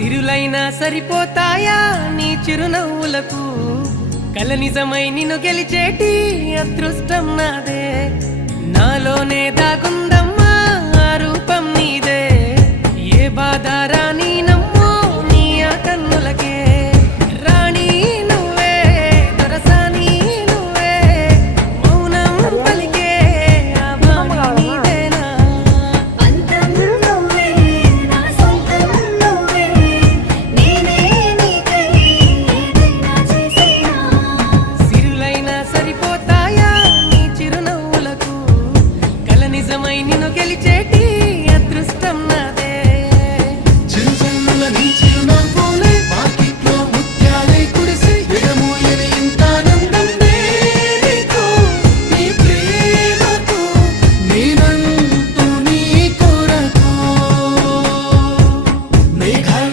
సిరులైనా సరిపోతాయా నీ చిరునవ్వులకు కల నిజమై నిన్ను గెలిచేటి అదృష్టం నాదే నాలోనే దాగుందమ్మా ఆ రూపం నీదే ఏ బాధ రాని